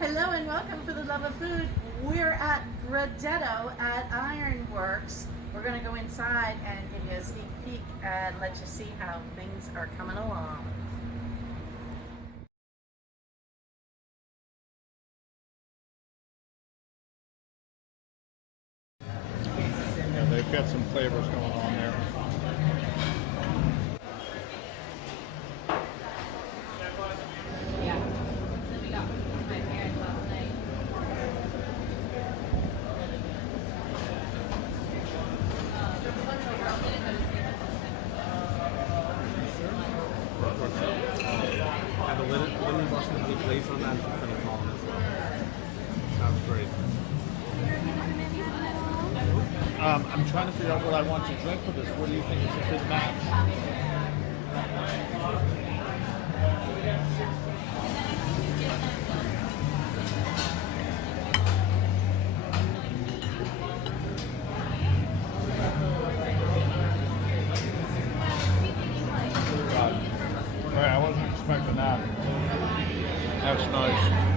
Hello and welcome for the love of food. We're at Brodeto at Ironworks. We're going to go inside and give you a sneak peek and let you see how things are coming along. Yeah, they've got some flavors going on there. Have a little Boston honey glaze on that. Kind of calm as well. Sounds great. I'm trying to figure out what I want to drink with this. What do you think is a good match? Alright, I wasn't expecting that. That's nice.